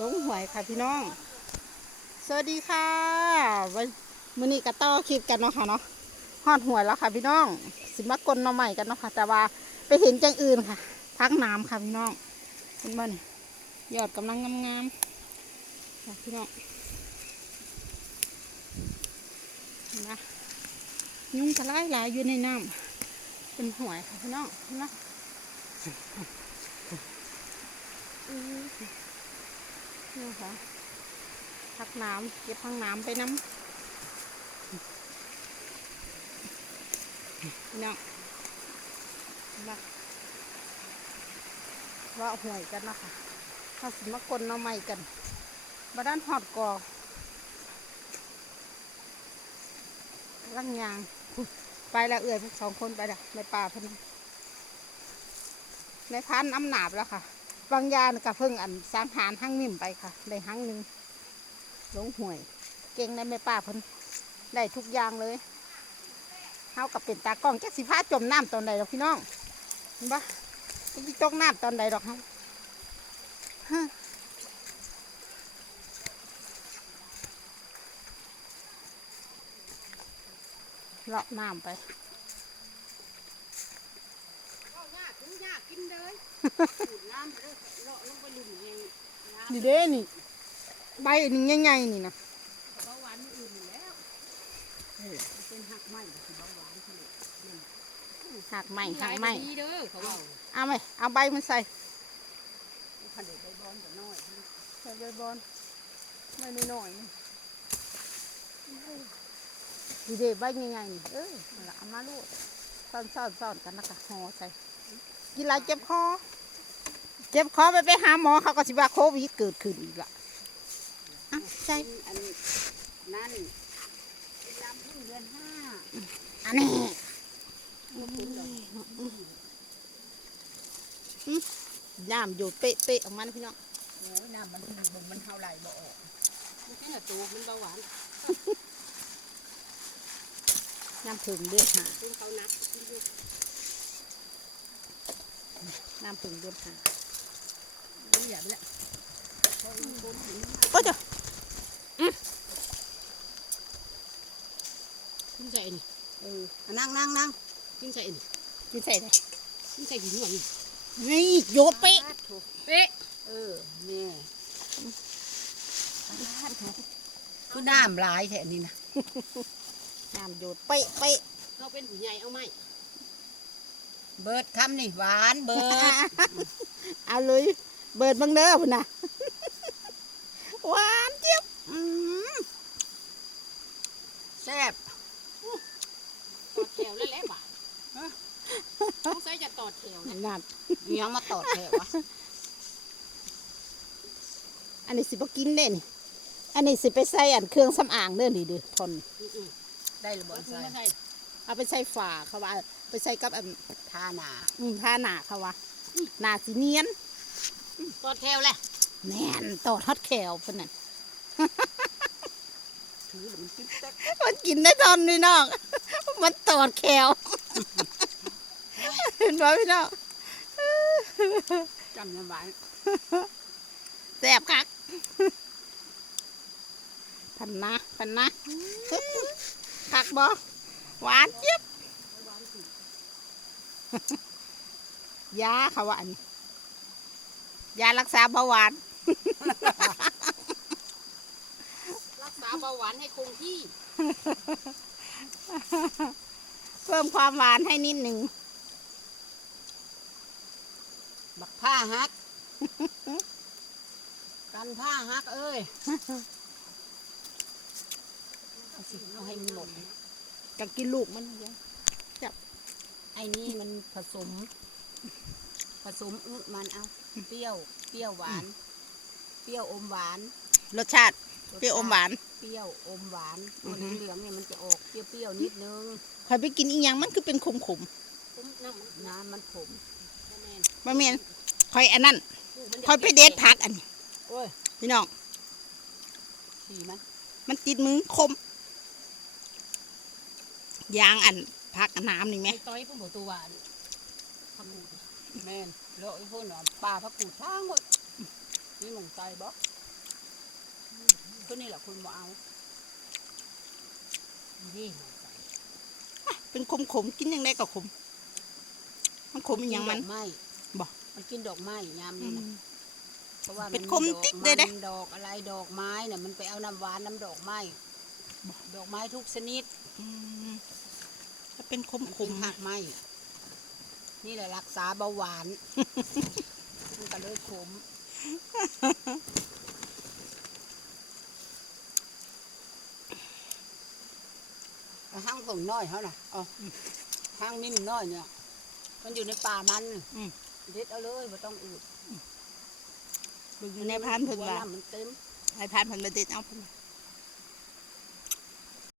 ลงหวยค่ะพี่น้อง สวัสดีค่ะวันมื้อนี้ก็ต่อคลิปกันเนาะค่ะเนาะฮอดหวยแล้วค่ะพี่น้อง สิมากลหน่อใหม่กันเนาะค่ะ แต่ว่าไปเห็นจังอื่นค่ะพักน้ำค่ะพี่น้องเห็นบ่นี่ยอดกำลังงามๆค่ะพี่น้องนะยุงกระไล่หลายอยู่ในน้ำเป็นหวยค่ะพี่น้องเห็นไหมอื้อ นี่ค่ะพักน้ำเก็บพังน้ำไปน้ำพี่น้องมาว่าห่วยกันนะคะถ้าสิมากลเอาใหม่กันมาด้านหอดกอลังยาง ไปล้วเอื่อยสองคนไปละในป่าพิ่นในพันน้ำหนาบแล้วค่ะ บางยานกับเพิ่งอันสร้างหานหั่งนิ่มไปค่ะ ได้หั่งหนึ่งลงห่วย เก่งในแม่ป้าเพิ่นได้ทุกอย่างเลยเฮากับเป็นตากล้องจักสิพาจมน้ำตอนใดดอกพี่น้องเห็นปะจะตกน้ำตอนใดดอกเฮาฮะเลาะน้ำไปเอายากถึงยากกินเลย น้ำไปเลยเลาะลงไปลุ่มเองน้ำนี่เด้นี่ ใบอันนี้ใหญ่ๆนี่นะเบาหวานอื่นอยู่แล้วมันเป็นหักไหมคือเบาหวานเขาเลยหักใหม่หักใหม่ดีเด้อเขาบอกเอาไหมเอาใบมันใส่พันเด็กใบบอลกับน้อยใส่ใบบอลใบน้อยๆนี่ดีเด้ใบใหญ่ๆนี่เออนั่นล่ะเอามาลูกซ่อนซ่อนซ่อนกันนะคะห่อใส่กินอะไรเจ็บคอเจ็บคอไปไปหาหมอเขาก็สิว่าโควิดเกิดขึ้นอีกละอะใช่อันนั้นเป็นลำพึ่งเดือนห้าอันนี้ย่ามอยู่เป๊ะเป๊ะๆของมันพี่น้องโอ้ยน้ำมันบ่มันเท่าไหร่บ่ออกไม่ใช่หรอตัวมันเบาหวานน้ำผึ้งเดือดหาเป็นเขานับกินอยู่น้ำผึ้งเดือดหาไม่อยา กไปละเขาอีกคนถึงโอ้เจ้าขึ้นใส่นี่เออนั่งนั่งนั่งขึ้นใส่นี่กินใส่ได้ขึ้นใส่กี่หน่วยนี่โยเป๊ะเป๊ะเออแม่คือน้ำลายแค่นี้นะน้ำโยเป๊ะเป๊ะเราเป็นผู้ใหญ่เอาไหมเบิดคำนี่หวานเบิดเอาเลย เบิดบังเด้อพุ่นน่ะหวานเจี๊ยบอืมแซ่บตอดแถวแล้วแหละบ่าต้องใส่จะตอดแถวนะนั่นยังมาตอดแถววะอันนี้สิบกินเด้นี่อันนี้สิไปใส่อันเครื่องสำอางเด้อนี่เด้อทนอือได้หรือๆบ่บ่ใส่ใส่เอาไปใส่ฝาเขาว่า ไปใส่กับอันทาหนาอืมท่าหนาเขาว่าหนาสีเนียน ตอดแถวแหละแน่นตอดฮอดแขวเพิ่นน่ะถือหรือมันกินแต๊กมันกินได้ตอนพี่น้อง มันตอดแขวเห็นบ่พี่น้องจำยังไว้แซ่บคักพันนะพันนะคักบ่หวานเจี๊ยบยาเขาว่าอันนี้ ยารักษาเบาหวาน รักษาเบาหวานให้คงที่ เพิ่มความหวานให้นิดหนึ่ง บักผ้าฮัก กันผ้าฮักเอ้ย เอาสิเอาให้มันหมดกับกินลูกมันยังไอ้นี่มันผสม ผสมอึมันเอา เปรี้ยว เปรี้ยวหวาน เปรี้ยวอมหวาน รสชาติ เปรี้ยวอมหวาน เปรี้ยวอมหวานอืตัวอฮึเหลืองๆเนี่ยมันจะออกเปรี้ยวๆนิดนึงคอยไปกินอีหยังมันคือเป็นขมขมคุ้มน้ำมันน้ำมันขมบ่แม่นๆบะเมียนคอยอันนั้นลูกมันคอยไปเด็ดผักอันนี้โอ้ยพี่น้องขี่มันมันติดมือคมยางอันผักอันน้ำนี่ไหมไอ้ต้อยพุ่นบ่ตัวหวานผักกูด แม่นเลาะไอ้พวกน่ะปลาพักกูดทางหมดนี่หมองใจบ่อคือนี่แหละคุณบ่เอานี่มันใส่เป็นขมขมๆกินยังไงก็ขมมันขมอหย่างมันดอกไม้บ่มันกินดอกไม้ยามอืนี้นะมเพราะว่าเป็นมัคมติ๊กเลยเด้ดอกมันดอกอะไรดอกไม้เนี่ยมันไปเอาน้ำหวานน้ำดอกไม้ดอกไม้ทุกชนิดอืมถ้าเป็นขมมันขกิมนหักไม้ นี่แหละรักษาเบาหวานมันก็เลยขมเอาห้างผงน้อยเขาน่ะเอาห้างนิ่มน้อยเนี่ย มันอยู่ในป่ามันเด็ดเอาเลยไม่ต้องอืดอยู่ในพานเพิ่นว่าหัวน้ำมันเต็มในพานเพิ่นมาเด็ดเอาเพิ่นว่า